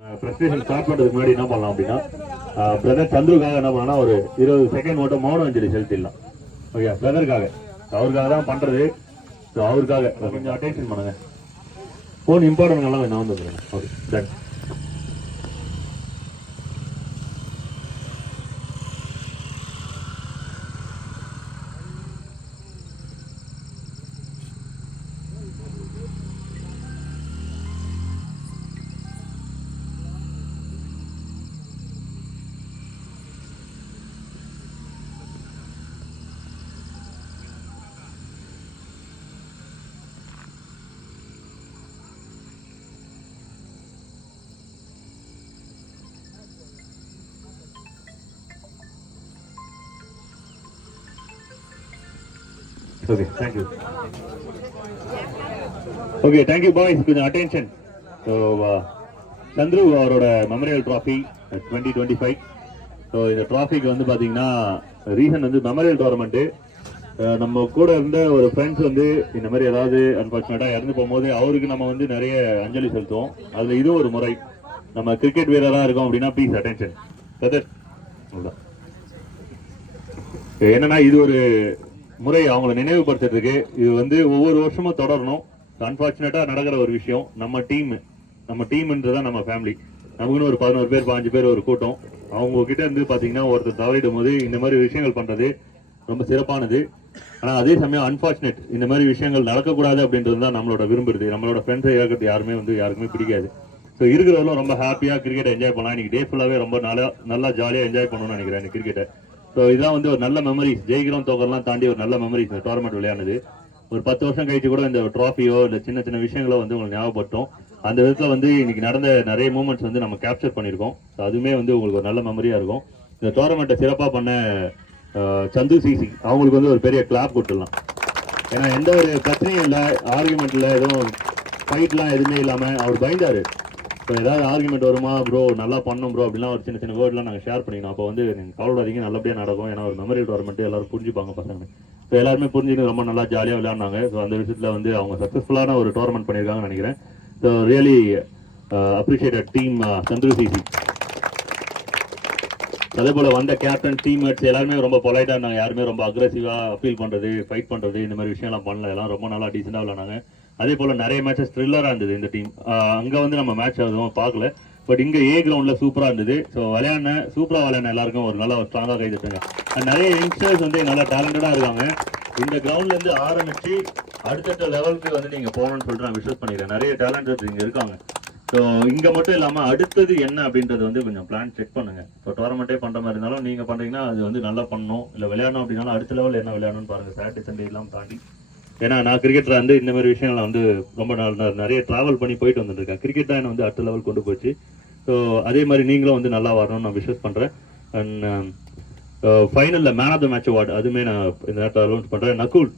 பிரஸ்டேஷன் start பண்றதுக்கு முன்னாடி என்ன பண்ணலாம் அப்படின்னா பிரதர் சந்துருக்காக என்ன பண்ணா ஒரு 20 செகண்ட் மட்டும் மௌன அஞ்சலி செலுத்திடலாம். ஓகே, பிரதருக்காக அவருக்காக தான் பண்றது. ஸோ அவருக்காக கொஞ்சம் அட்டென்ஷன் பண்ணுங்க. ஃபோன் இம்பார்ட்டன்ட் எல்லாம் நான் வந்துடுறேன். Okay done. Okay, thank you. Okay, thank you boys. Good attention. So, Chandru அவரோட மெமோரியல் ட்ராஃபி 2025. ஸோ இந்த ட்ராஃபிக்கு வந்து பார்த்தீங்கன்னா ரீசன் வந்து மெமோரியல் டோர்னமெண்ட்டு. நம்ம கூட இருந்த ஒரு ஃப்ரெண்ட்ஸ் வந்து இந்த மாதிரி ஏதாவது அன்ஃபார்ச்சுனேட்டாக இறந்து போகும்போது அவருக்கு நம்ம வந்து நிறைய அஞ்சலி செலுத்துவோம். அதில் இது ஒரு முறை. நம்ம கிரிக்கெட் வீரராக இருக்கோம் அப்படின்னா ப்ளீஸ் அட்டென்ஷன். என்னன்னா இது ஒரு முறை அவங்களை நினைவுபடுத்துறதுக்கு. இது வந்து ஒவ்வொரு வருஷமும் தொடரணும். அன்பார்ச்சுனேட்டா நடக்கிற ஒரு விஷயம். நம்ம டீம்ன்றதான் நம்ம ஃபேமிலி. நமக்குன்னு ஒரு 11 பேர் 15 பேர் ஒரு கூட்டம். அவங்க கிட்ட இருந்து பாத்தீங்கன்னா ஒருத்தர் தவறிடும் போது இந்த மாதிரி விஷயங்கள் பண்றது ரொம்ப சிறப்பானது. ஆனா அதே சமயம் அன்பார்ச்சுனேட் இந்த மாதிரி விஷயங்கள் நடக்கக்கூடாது அப்படின்றது தான் நம்மளோட விரும்புறது. நம்மளோட ஃப்ரெண்ட்ஸை இழக்கிறது யாருக்குமே பிடிக்காது. ஸோ இருக்கிறவங்களும் ரொம்ப ஹாப்பியா கிரிக்கெட் என்ஜாய் பண்ணலாம். இன்னைக்கு டே ஃபுல்லாவே ரொம்ப நல்லா ஜாலியா என்ஜாய் பண்ணணும்னு நினைக்கிறேன் இந்த கிரிக்கெட்டை. ஸோ இதுதான் வந்து ஒரு நல்ல மெமரிஸ். ஜெயிக்கிறோம் தோக்கெல்லாம் தாண்டி ஒரு நல்ல மெமரிஸ் இந்த டோர்னமெண்ட் விளையாடுது. ஒரு 10 வருஷம் கழிச்சு கூட இந்த ட்ராஃபியோ இல்லை சின்ன சின்ன விஷயங்களோ வந்து உங்களுக்கு ஞாபகப்பட்டோம். அந்த விதத்தில் வந்து இன்னைக்கு நடந்த நிறைய மூமெண்ட்ஸ் வந்து நம்ம கேப்சர் பண்ணியிருக்கோம். ஸோ அதுவுமே வந்து உங்களுக்கு ஒரு நல்ல மெமரியா இருக்கும். இந்த டோர்னமெண்ட்டை சிறப்பாக பண்ண சந்து சிசி அவங்களுக்கு வந்து ஒரு பெரிய கிளாப் கொடுத்துடலாம். ஏன்னா எந்த ஒரு பிரச்சனையும் இல்லை, ஆர்குமெண்ட்ல எதுவும் ஃபைட்லாம் எதுவுமே இல்லாமல் அவர் பயந்தாரு. இப்போ ஏதாவது ஆர்குமெண்ட் வருமா ப்ரோ, நல்லா பண்ணோம் ப்ரோ அப்படிலாம் ஒரு சின்ன வேர்ட்லாம் நாங்கள் ஷேர் பண்ணிக்கணும். அப்போ வந்து நீங்கள் கவலைப்படாதீங்க, நல்லபடியாக நடக்கும். ஏன்னா ஒரு மெமரி டோர்னமெண்ட் எல்லாரும் புரிஞ்சுப்பாங்க பசங்க. ஸோ எல்லாருமே புரிஞ்சுன்னு ரொம்ப நல்லா ஜாலியாக விளையாடினாங்க. ஸோ அந்த விஷயத்தில் வந்து அவங்க சக்ஸஸ்ஃபுல்லான ஒரு டோர்னமெண்ட் பண்ணியிருக்காங்கன்னு நினைக்கிறேன். So really appreciated team Chandru CC. அதே போல் வந்த கேப்டன் டீம்மேட்ஸ் எல்லாருமே ரொம்ப பொலைட்டாக இருந்தாங்க. யாருமே ரொம்ப அக்ரெசிவாக அப்பீல் பண்ணுறது, ஃபைட் பண்ணுறது இந்த மாதிரி விஷயம்லாம் பண்ணல. எல்லாம் ரொம்ப நல்லா டீசெண்டாக விளையாடுனாங்க. அதே போல் நிறைய மேட்சஸ் த்ரில்லராக இருந்தது இந்த டீம். அங்கே வந்து நம்ம மேட்ச் எதுவும் பார்க்கல, பட் இங்கே ஏ கிரவுண்டில் சூப்பராக இருந்தது. ஸோ சூப்பராக விளையாடின எல்லாருக்கும் ஒரு நல்லா ஸ்ட்ராங்காக கை தட்டுங்க. நிறைய யங்ஸ்டர்ஸ் வந்து நல்லா டேலண்டடாக இருக்காங்க. இந்த கிரவுண்ட்லேருந்து ஆரம்பித்து அடுத்தடுத்த லெவலுக்கு வந்து நீங்கள் போகணும்னு சொல்லிட்டு நான் விஷஸ் பண்ணிக்கிறேன். நிறைய டேலண்டர்ஸ் இங்கே இருக்காங்க. ஸோ இங்கே மட்டும் இல்லாமல் அடுத்தது என்ன அப்படின்றது வந்து கொஞ்சம் பிளான் செக் பண்ணுங்கள். ஸோ டோர்னமெண்ட்டே பண்ணுற மாதிரி இருந்தாலும் நீங்கள் பண்ணுறீங்கன்னா அது வந்து நல்லா பண்ணணும். இல்லை விளையாடணும் அப்படின்னாலும் அடுத்த லெவலில் என்ன விளையாடணும்னு பாருங்கள். சாட்டர்டே சண்டே எல்லாம் தாண்டி. ஏன்னா நான் கிரிக்கெட்டில் வந்து இந்த மாதிரி விஷயங்களை வந்து ரொம்ப நிறைய ட்ராவல் பண்ணி போயிட்டு வந்துருக்கேன். கிரிக்கெட் தான் என்ன வந்து அடுத்த லெவல் கொண்டு போச்சு. ஸோ அதே மாதிரி நீங்களும் வந்து நல்லா வரணும்னு நான் விஷஸ் பண்ணுறேன். அண்ட் ஃபைனலில் man of the match award அதுவுமே நான் இந்த நேரத்தில் அனௌன்ஸ் பண்ணுறேன். Nakul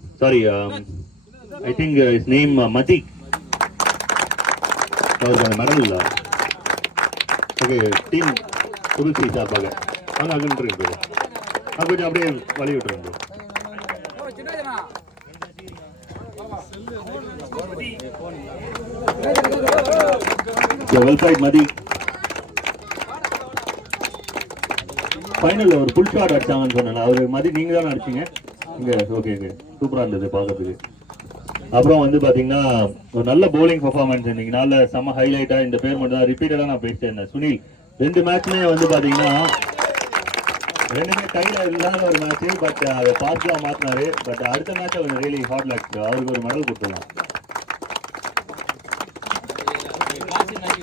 I think is name Mathi, அவருக்கு அந்த மெடல் இல்லை. ஓகே, டீம் புதுசி சார்பாக அங்கே அகுன்றீங்க. அது கொஞ்சம் அப்படியே வழி விட்டுருங்க. மதி ஃபைனல்ல ஒரு புல் ஷாட் அடிச்சாங்கன்னு சொன்னாங்க. அவரு மதி நீங்க தான் அடிச்சீங்க இங்க. ஓகே, சூப்பரா இருந்தது பார்க்கறதுக்கு. அப்புறம் வந்து பாத்தீங்கன்னா ஒரு நல்ல பவுலிங் பெர்ஃபார்மன்ஸ் இன்னைக்கு நல்ல செம்ம ஹைலைட்டா. இந்த பேர் மட்டும் தான் ரிப்பீட்டடா நான் பேசிட்டே இருந்தேன். சுனில் 2 மேட்ச்மே வந்து பாத்தீங்கன்னா 2மே கையில இல்லாத ஒரு மேட்ச். பட் அதை பார்த்துலாம் மாத்தினாரு. பட் அடுத்த மேட்ச் அவர் ரியலி ஹாட் லக். அவருக்கு ஒரு மெடல் கொடுத்துடலாம்.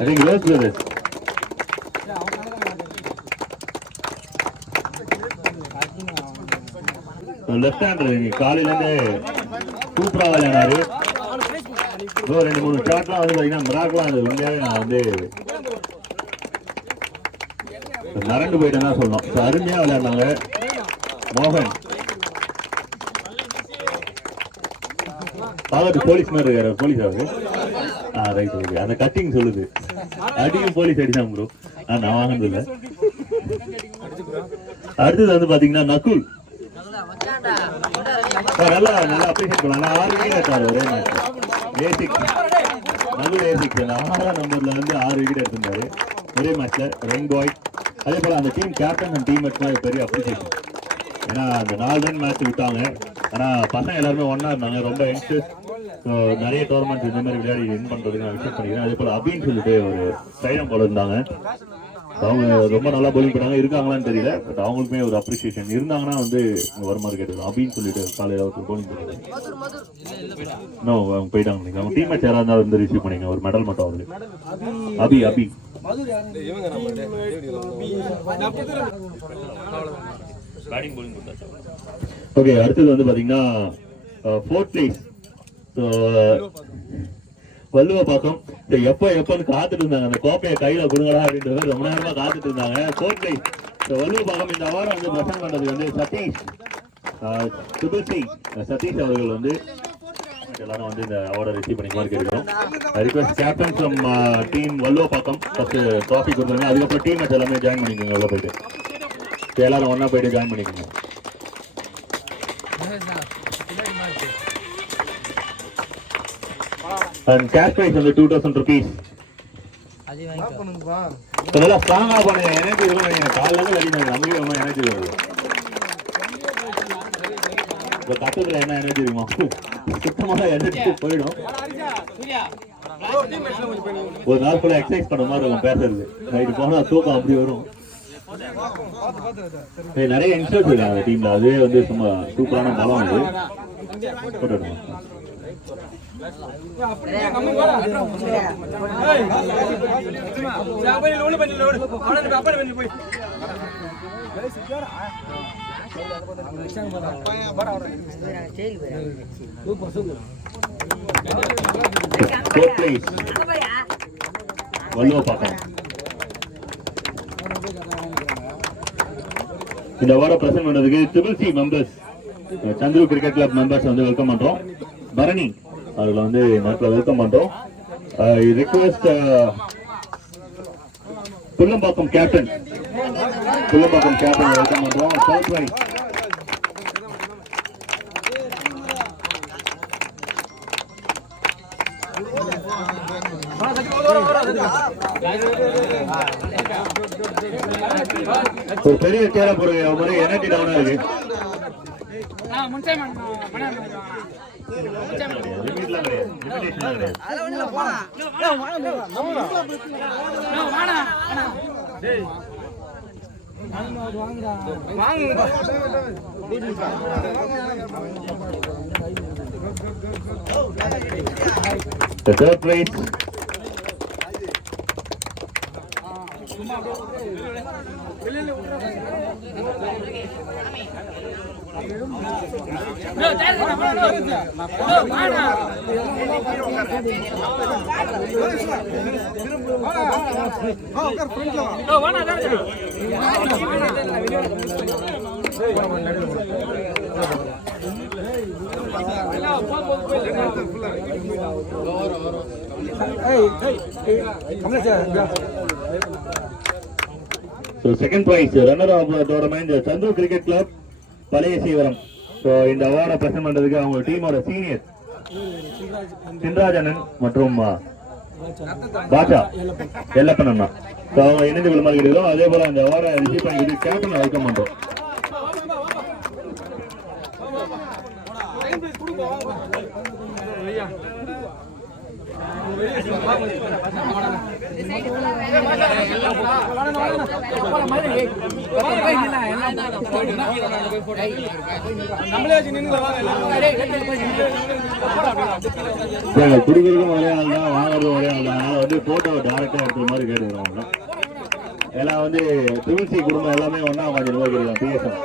I think Rose Brothers. Left hander காலையிலேருந்து சூப்பரா விளையாடாரு. 2-3 ஷாட்லாம் வந்து பாத்தீங்கன்னா மிராக்கெல்லாம் அது உண்மையாவே நான் வந்து நரண்டு போயிட்டேன் தான் சொல்லணும். அருமையா விளையாடுனாங்க. மோகன் பார்க்கறது போலீஸ் மாதிரி இருக்காரு. போலீஸ் அவரு ரைட் ஓகே. அந்த கட்டிங் சொல்லுது அடிக்கும் போலீஸ் அடிதான் ப்ரோ. நான் வாங்கினது இல்லை. அடுத்தது வந்து பாத்தீங்கன்னா நகுல் நல்லா அப்ரிஷியேட் பண்ணலாம். 6 விக்கெட் எடுத்தாரு ஒரே மேட்ச். நகுல் A6 6 நம்பர்ல வந்து 6 விக்கெட் எடுத்திருந்தாரு. ஒரே மேட்ச்ல ரன் பாய். அதே போல அந்த டீம் கேப்டன் அண்ட் டீம்மேட்ஸ்லாம் பெரிய அப்ரிசியேஷன். ஏன்னா அந்த 4 ரன் மேட்ச் விட்டாங்க. ஆனா பசங்க எல்லாருமே ஒன்னா இருந்தாங்க, ரொம்ப யங்ஸ்டர்ஸ். ஸோ நிறைய டோர்னமெண்ட் இந்த மாதிரி விளையாடி வின் பண்றதுக்கு நான் விஷயம் பண்ணிக்கிறேன். அதே போல அபின்னு சொல்லிட்டு ஒரு சைடம் போல இருந்தாங்க. அவங்க ரொம்ப நல்லா பவுலிங் பண்ணாங்க. இருக்காங்களான்னு தெரியல, பட் அவங்களுக்குமே ஒரு அப்ரிசியேஷன். இருந்தாங்கன்னா வந்து வருமாறு கேட்டுருக்கோம் அப்படின்னு சொல்லிட்டு காலையில் ஒரு பவுலிங் பண்ணுறாங்க. இன்னும் அவங்க போயிட்டாங்க. நீங்கள் அவங்க டீம் மேட்ச் யாராவது இருந்தால் வந்து ரிசீவ் பண்ணிங்க. ஒரு மெடல் மட்டும் அவருக்கு. அபி ஓகே. அடுத்தது வந்து பாத்தீங்கன்னா 4th பிளேஸ். வள்ளுவப்பாக்கம் எப்பன்னு காத்துட்டு இருந்தாங்க. அந்த கோப்பையை கையில கொடுங்கடா அப்படின்றது ரொம்ப நேரமா காத்துட்டு இருந்தாங்க. 4th place வள்ளுவப்பாக்கம். இந்த அவார்டு வந்து பிரசன்ட் பண்றதுக்கு வந்து சதீஷ் அவர்கள் வந்து எல்லாரும் வந்து இந்த அவார்டை ரிசீவ் பண்ணிக்கலாம் கேட்கிறோம். Request captain from team Valluvapakkam first trophy கொடுத்துருங்க. அதுக்கப்புறம் டீம் மேட்ச் எல்லாமே ஜாயின் பண்ணிக்கோங்க. உள்ள போயிட்டு எல்லாரும் ஒன்னா போயிட்டு ஜாயின் பண்ணிக்கோங்க. And cash prize வந்து 2000 rupees. அதெல்லாம் ஸ்ட்ராங்கா பண்ணுங்க. எனர்ஜி இருக்கும். நீங்க காலையில வெளியில நமக்கு ரொம்ப எனர்ஜி வருது. இந்த கட்டத்துல என்ன எனர்ஜி இருக்குமா? சுத்தமான எனர்ஜி போயிடும். ஒரு நாள் ஃபுல்லா எக்ஸசைஸ் பண்ண மாதிரி இருக்கும் பேசுறது. நைட்டு போனா தூக்கம் அப்படி வரும். நிறைய யங்ஸ்டர்ஸ் இருக்காங்க டீம்ல. அதுவே வந்து சும்மா சூப்பரான பலம் அது. இந்த அவார்டை பிரசன்ட் பண்றதுக்கு triple C members, Chandru cricket club members வந்து வெல்கம் பண்றோம். பரணி அவர்களை வந்து நேரத்தில் வெல்கம் பண்றோம். ரிக்வெஸ்ட் புல்லம்பாக்கம் கேப்டன் வெல்கம் பண்றோம். சவுத் ரைட் ஒரு பெரிய தேவை போடுங்க. மாதிரி எனர்ஜி டவுனா இருக்கு. The third place. So second prize, runner of the tournament, Chandru Cricket Club, பழைய சீவரம். ஸோ இந்த அவார்டை பிரசன்ட் பண்றதுக்கு அவங்க டீமோட சீனியர் சின்ராஜனன் மற்றும் பாஷா எல்லப்பன் அண்ணா. ஸோ அவங்க இணைந்து கொள்ளுமாறு இருக்கிறோம். அதே போல அந்த அவார்டை ரிசீவ் பண்ணி கேப்டன் வெல்கம் பண்றோம். குடிக்கிறதுக்கும் ஒரே ஆள் தான், வாங்குறதும் ஒரே ஆள் தான். அதனால வந்து போட்டோ டைரக்டா எடுக்கிற மாதிரி கேட்டுக்கிறோம். எல்லாம் வந்து ட்ரிபிள் சி குடும்பம் எல்லாமே ஒன்னா உட்காந்து நிர்வகிக்கிறோம். பிஎஸ்எம்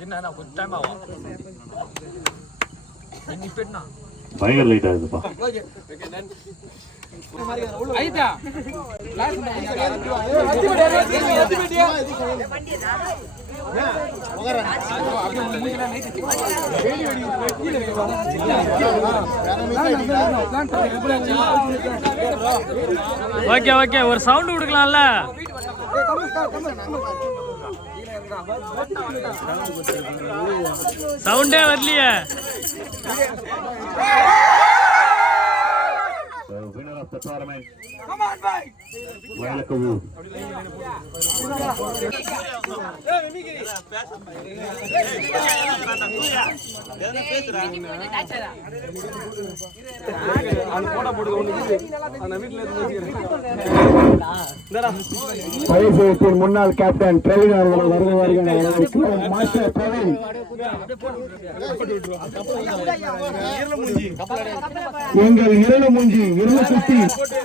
என்ன கொஞ்சம் டைம் ஆகும். பயங்கர லைட் ஆகுதுப்பா. ஓகே ஓகே, ஒரு சவுண்ட் கொடுக்கலாம்ல. சவுண்டே வரலையே. Winner of the tournament. Come on, bhai. Welcome. பரிசேத்தின் முன்னாள் கேப்டன் பிரவீன் அவர்கள் வருகிறார்கள். மாஸ்டர் பிரவீன் எங்கள் இரண்டு மூஞ்சி 250